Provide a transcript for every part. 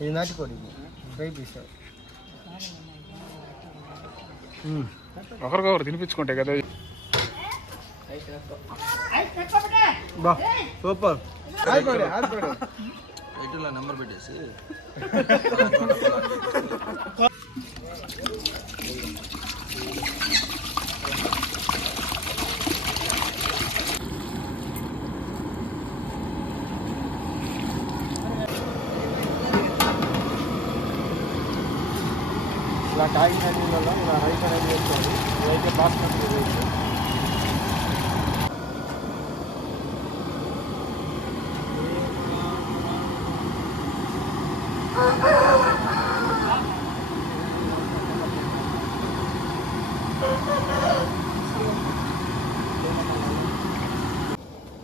ఇది నాటుకోడి fry piece. ఒకరికొకరు తినిపించుకుంటే కదా. బా సూపర్. ఎయిట్లో నెంబర్ పెట్టేసి ఇలా కాగిన నీళ్ళలో ఇలా రైస్ అనేది వేసుకోవాలి. ఇదైతే బాస్మతి రైస్.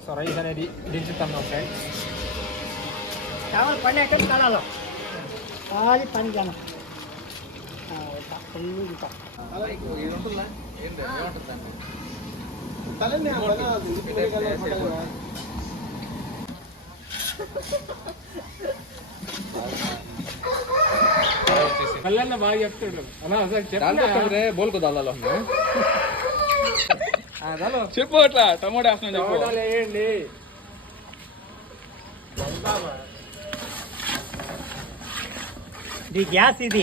సో రైస్ అనేది దించుతున్నాం ఫ్రెండ్స్. चावल पड़ने के डाला लो आज पानी जाना కళ్ళన్న బాగా చెప్తాడు అలా బోల్కు దాదాలో చెప్పు అట్లా టమోటా వేస్తున్నాం చెప్పు. వేయండి. ఇది గ్యాస్ ఇది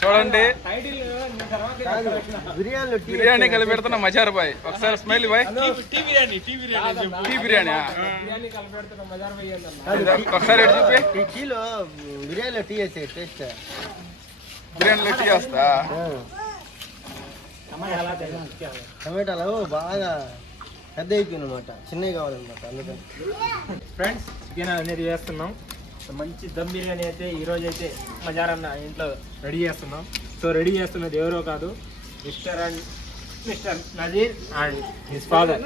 చూడండి బిర్యానీ కలిపి పెడుతున్నా మజార్ బాయ్. ఒకసారి స్మైల్ బాయ్. టీ బిర్యానీ ఒకసారి చూపి. టీలో బిర్యానీలో టీ వేసే టేస్ట్. బిర్యానీలో టీ వస్తా. టమాటాలు బాగా పెద్ద అయిపోయింది అనమాట, చిన్నవి కావాలన్నమాట. అందుకని ఫ్రెండ్స్ చికెన్ అనేది వేస్తున్నాం. మంచి దమ్ బిర్యానీ అయితే ఈరోజు అయితే మజారన్న ఇంట్లో రెడీ చేస్తున్నాం. సో రెడీ చేస్తున్నది ఎవరో కాదు, mister Nazir and his father.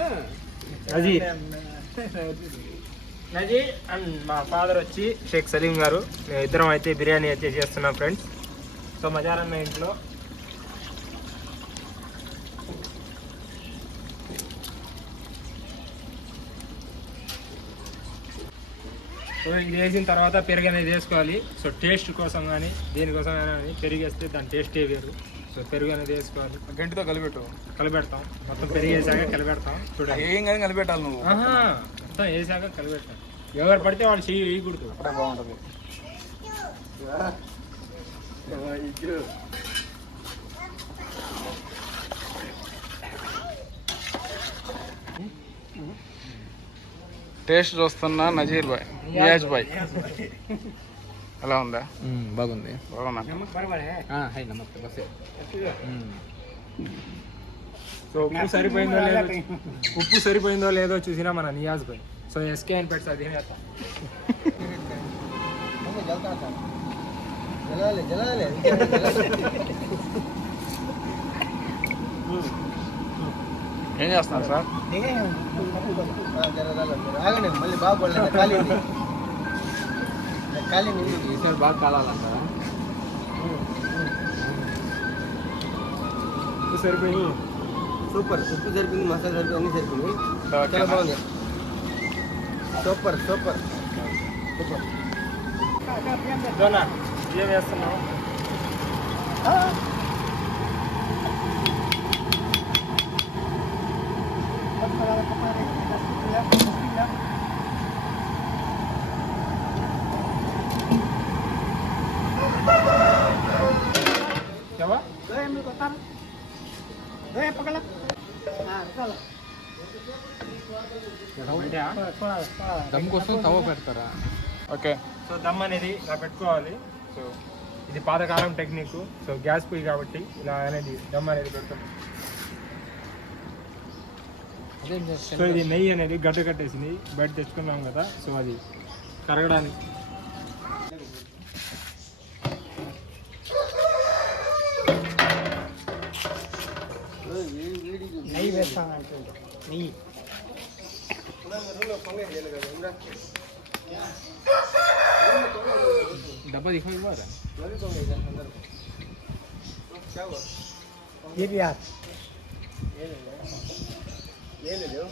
Nazir and మా ఫాదర్ వచ్చి షేక్ సలీం గారు. ఇద్దరం అయితే బిర్యానీ అయితే చేస్తున్నాం ఫ్రెండ్స్. సో మజారన్న ఇంట్లో సో ఇది వేసిన తర్వాత పెరుగు అనేది వేసుకోవాలి. సో టేస్ట్ కోసం కానీ దేనికోసం కానీ పెరుగు వేస్తే దాని టేస్టే వేరు. సో పెరుగు అనేది వేసుకోవాలి. గంటితో కలిపెడతాం. మొత్తం పెరుగు వేసాక కలిపెడతాం. చూడండి ఏం కానీ కలిపెట్టాలి నువ్వు. మొత్తం వేసాక కలిపెడతాం. ఎవరు పడితే వాళ్ళు చెయ్యి వేయకూడదు. అప్పుడే బాగుంటుంది. టేస్ట్ చూస్తున్నా నజీర్ బాయ్, నియాజ్ బాయ్. ఎలా ఉందా? బాగుంది. బాగున్నా. సో ఉప్పు సరిపోయిందో లేదో చూసినా మన నియాజ్ బాయ్. సో ఎస్కే అని పెట్టి అది ఏం చేస్తున్నారు సార్? మళ్ళీ బాగా బాగా కాలాలంటారా? సరిపోయింది. సూపర్. ఉప్పు సరిపోయింది, మసాలా సరిపోయింది, అన్నీ సరిపోయింది. చాలా బాగుంది. సూపర్. ఏం వేస్తున్నావు? దమ్ కోసం తవ పెడతారా? ఓకే. సో దమ్ అనేది ఇలా పెట్టుకోవాలి. సో ఇది పాతకాలం టెక్నిక్. సో గ్యాస్ పొయ్యి కాబట్టి ఇలా అనేది దమ్ అనేది పెడతాం. సో ఇది నెయ్యి అనేది గడ్డ కట్టేసింది, బయట తెచ్చుకున్నాం కదా. సో అది కరగడానికి నెయ్యి వేస్తానంటే నెయ్యి डब्बा दिखाओ एक बार। ये भी यार ये ले लो।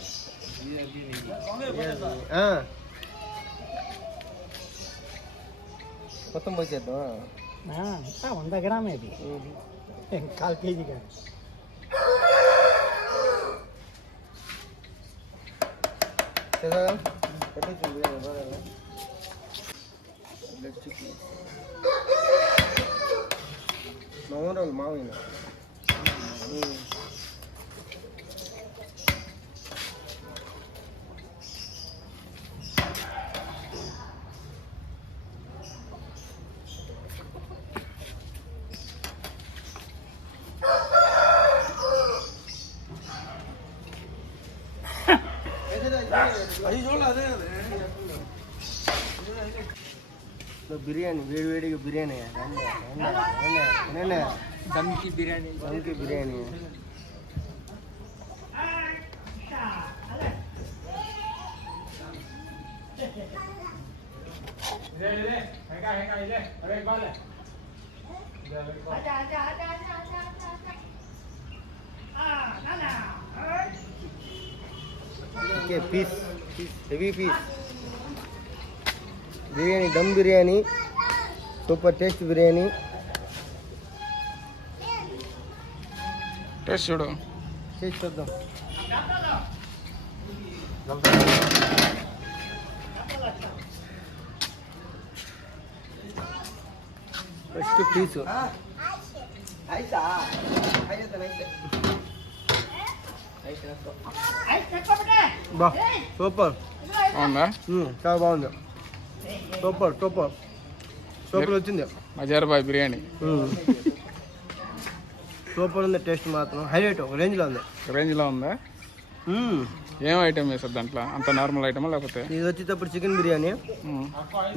ये अभी नहीं। हाँ మొత్తం పోసేద్దాం. ఇంకా 100 గ్రామే ఇది, 1/4 కేజీ కానీ. మామూలు మామూలు బిర్యానీ వేడివేడిగా biryani దమ్కి biryani. దమ్కి biryani. Okay piece heavy piece biryani, dum biryani, super taste biryani. Taste చూడు. టేస్ట్ చూద్దాం. ఫస్ట్ పీసు బా సూపర్. అవునా? చాలా బాగుంది. సూపర్ సూపర్ సూపర్ వచ్చింది. మజార్బాయ్ బిర్యానీ సూపర్ ఉంది. టేస్ట్ మాత్రం హైలైట్ ఒక రేంజ్లో ఉంది. రేంజ్లో ఉందా? ఏం ఐటమ్ వేస్తారు దాంట్లో? అంత నార్మల్ ఐటమా లేకపోతే? ఇది వచ్చేటప్పుడు చికెన్ బిర్యానీ,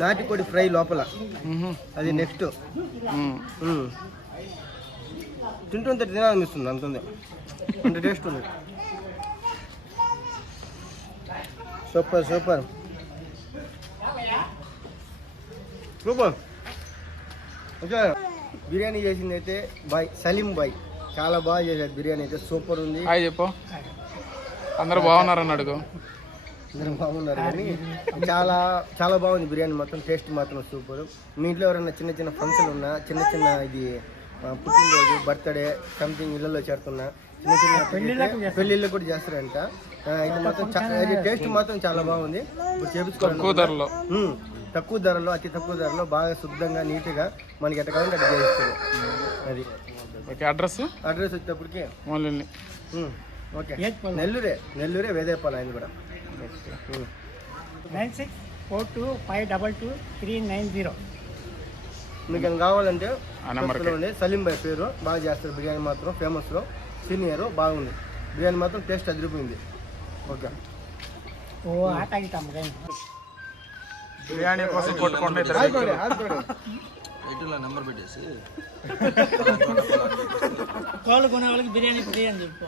నాటికోడి ఫ్రై లోపల, అది నెక్స్ట్. తింటుంటే తినాలనిపిస్తుంది, అంత ఉంది, అంత టేస్ట్ ఉంది. Super super super. Okay biryani చేసింది అయితే బాయ్ సలీం బాయ్, చాలా బాగా చేశారు. బిర్యానీ అయితే సూపర్ ఉంది. హాయ్ చెప్పు. అందరూ బాగున్నారని అడుగు. అందరూ బాగున్నారు కానీ చాలా చాలా బాగుంది బిర్యానీ మొత్తం. టేస్ట్ మాత్రం సూపర్. మీ ఇంట్లో ఎవరైనా చిన్న చిన్న ఫంక్షన్ ఉన్నా, చిన్న చిన్న ఇది పుట్టినరోజు, బర్త్డే, సంథింగ్ ఇళ్ళలో చేరుతున్నా, చిన్న చిన్న పెళ్ళిళ్ళు కూడా చేస్తారంట. ఇది మాత్రం టేస్ట్ మాత్రం చాలా బాగుంది. ఇప్పుడు చేపించుకోవాలి. తక్కువ ధరలో, అతి తక్కువ ధరలో బాగా శుద్ధంగా నీట్గా మనకి ఎట్లా కావాలంటే అట్లా చేయిస్తారు. అది ఓకే. అడ్రస్ వచ్చేటప్పటికి ఓన్లీ ఓకే నెల్లూరే వేదేపాలెం ఆయన కూడా. 9642522390. మీకు ఏం కావాలంటే సలీం బాయ్ పేరు, బాగా చేస్తారు బిర్యానీ మాత్రం. ఫేమస్లో సీనియర్, బాగుంది బిర్యానీ మాత్రం. టేస్ట్ అదిరిపోయింది. ఓకే. ఓ ఆట ఆగితాం బిర్యానీ కోసం కొట్టుకోండి. నెంబర్ పెట్టేసి కోళ్ళు కొనే వాళ్ళకి బిర్యానీ ఫ్రీ అని చెప్పు.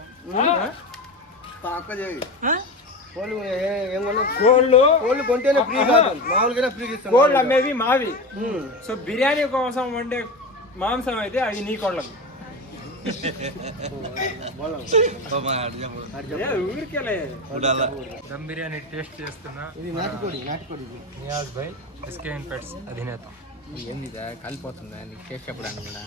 కోళ్ళు కొంటేనే ఫ్రీ కాదు, మామూలుగా ఫ్రీ ఇస్తాం. కోళ్ళు అమ్మేవి మావి. సో బిర్యానీ కోసం వండే మాంసం అయితే అది నీ కోళ్ళకు. దమ్ బిర్యానీ టేస్ట్ చేస్తున్నా. ఇది నాటుకోడి నియాజ్ భాయ్, ఎస్కేఎన్ పెట్స్ అధినేత. ఏంది కలిపోతుందా నీకు టేస్ట్ చెప్పడానికి కూడా?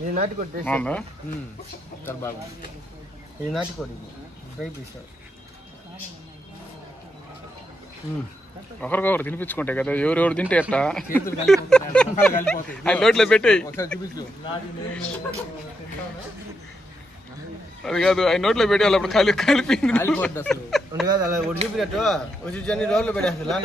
ఇది నాటుకోడి టేస్ట్. బాగుంది. ఇది నాటుకోడి డ్రై పీస్. ఒకరికొకరు తినిపించుకుంటే కదా, ఎవరెవరు తింటే ఎట్లా? అది నోట్లో పెట్టేయి. అది కాదు, ఆయన నోట్లో పెట్టి వాళ్ళు అప్పుడు కలిపింది. కాదు అలా ఒకటి చూపినట్టు వచ్చి అన్ని రోడ్లు పెట్టేస్తా.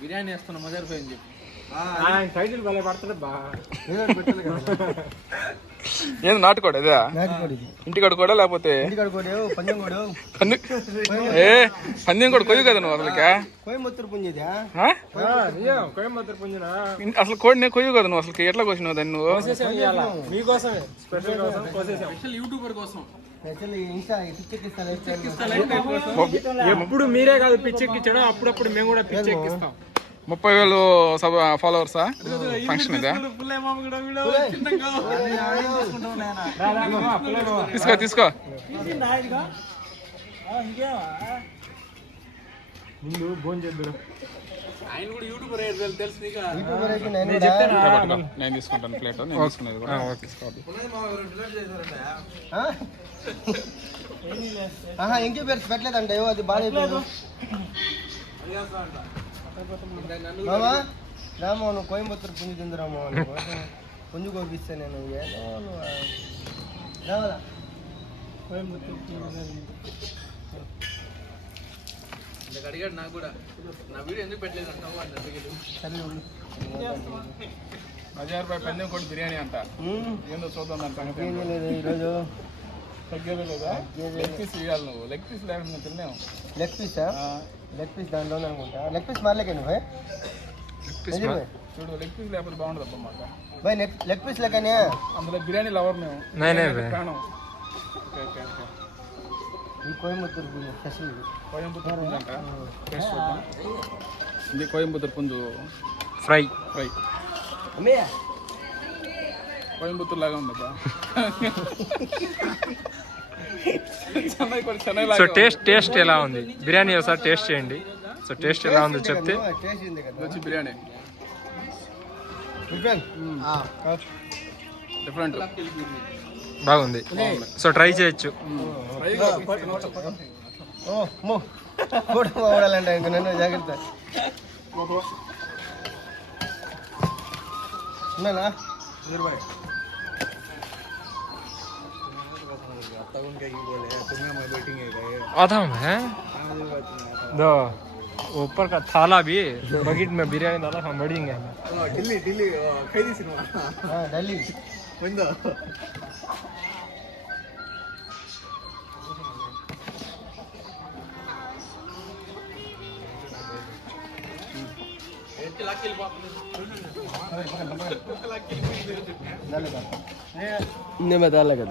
బిర్యానీ వేస్తున్నా మజారిపోయింది చెప్పి టైటిల్ భలే పడుతుంది బా. ఏది నాటుకోడు అదే? ఇంటికాడు కూడా లేకపోతే పందెం కూడా కొయ్యి కదా నువ్వు అసలు? కోయంబత్తూరు పుంజేదా? కోయంబత్తూరు పుంజన అసలు కోడినే కొయ్యి కదా నువ్వు అసలు? ఎట్లా కోసినావు దాన్ని నువ్వు? మీకోసమే స్పెషల్ కోసం యూట్యూబర్ కోసం ఎప్పుడు మీరే కాదు పిచ్చెక్కించడం, అప్పుడప్పుడు మేము కూడా పిచ్చెక్కిస్తాం. 30,000 ఫాలోవర్సా ఫంక్షన్ ఇదా? తీసుకో తీసుకో. ముందు భోజనం చేద్దాం. ఆయన కూడా యూట్యూబర్ అయ్యారు తెలుసు నీకు. నేను తీసుకుంటాను ప్లేట్. నేను తీసుకునేది కూడా తీసుకోవాలి. ఇంక్యూబేటర్స్ పెట్టలేదంట, ఏవో అది బాగా అయిపోయింది. మామా రామో, నువ్వు కోయంబత్తూరు పుంజు తిందురామో, పుంజు కోపిస్తే నేను రావాలా అడిగాడు నాకు కూడా, నా వీడియో ఎందుకు పెట్టలేదు అంటావు అని అడిగాడు. బజార్ పై పందెం కొట్టి బిర్యానీ అంట. ఏందో చూద్దాం దాని సంగతి. ఈరోజు తగ్గేదే లేదా? లెగ్ పీస్ ఇవ్వాలి నువ్వు. లెగ్ పీస్ లేకుండా తిన్నావు. Leg Pisa? లెగ్ పీస్ దాంట్లోనే అనుకుంటా. లెగ్ పీస్ మార్లేకే నువ్వు చూడు, లెగ్ పీస్ లేకపోతే బాగుండదు అబ్బా మాకు. भाई लेग पीस लेकर అందులో బిర్యానీ లవర్ మేము. ప్రాణం. ఈ కోయంబత్తూర్ స్పెషల్ కోయంబత్తూర్ పుంజు అంట. టేస్ట్ చూద్దాం. ఇది కోయంబత్తూర్ పుంజు ఫ్రై. కోయంబత్తూర్ లాగా ఉంది అబ్బా. చెన్నై కూడా చెన్నై లాగా. సో టేస్ట్ ఎలా ఉంది? బిర్యానీ ఒకసారి టేస్ట్ చేయండి. సో టేస్ట్ ఎలా ఉందో చెప్తే. వచ్చి బిర్యానీ డిఫరెంట్ బాగుంది. సో ట్రై చేయొచ్చు. ఓడాలంటే నన్ను జాగ్రత్త ఉన్నానా? आधा है दो ऊपर का थाला भी बकेट में बिरयानी डाला हम बढ़ेंगे. ఢిల్లీ ఖైదీ సినిమా ఢిల్లీ ఉందా? नहीं बता लगा